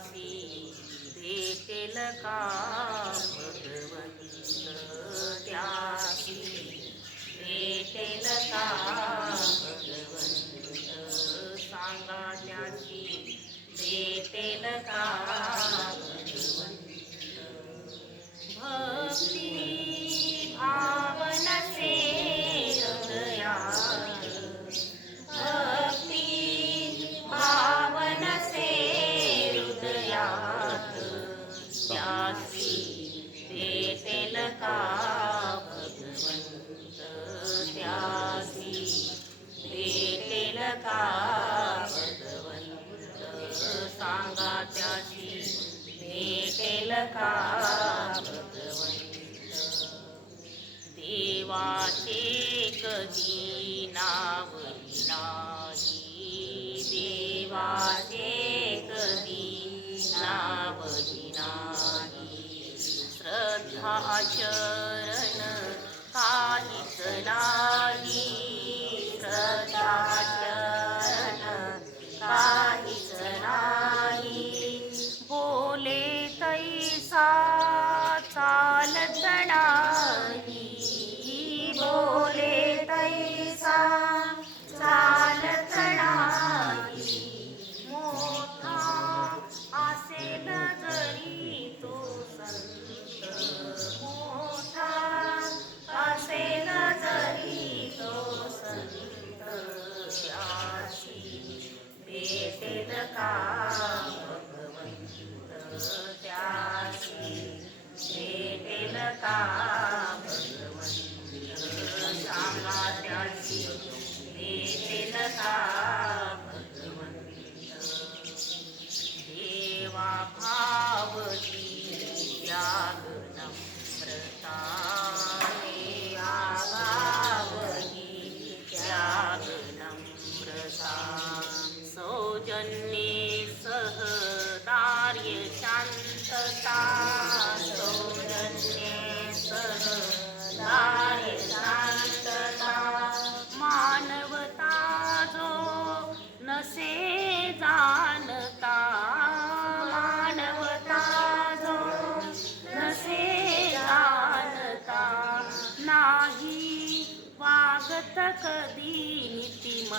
కాసి రే का भगवंत सांगा त्याची भेटेल का भगवंत देवाचे कधी नाव नाही. देवाचे कधी नाव श्रद्धाच ரப்பனா Thank you.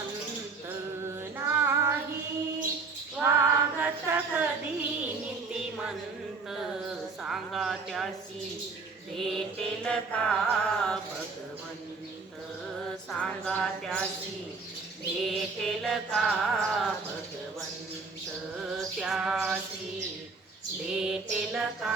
अंत नाही. स्वागत कधी नितिमंत? सांगा त्याशी भेटेल का भगवंत? सांगा त्याशी भेटेल का भगवंत? त्याशी भेटेल का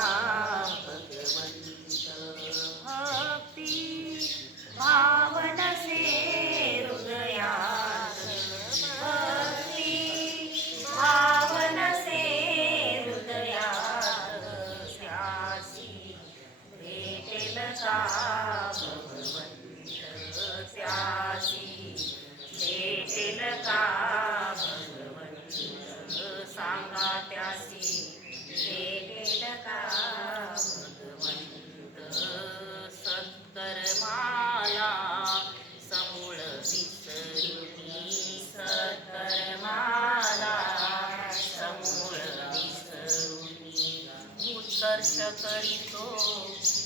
उत्कर्ष करीतो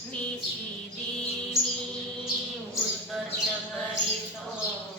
मी उत्कर्ष करीतो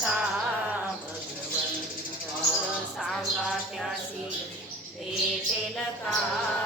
करता भगवंत सांगा त्यासी ते का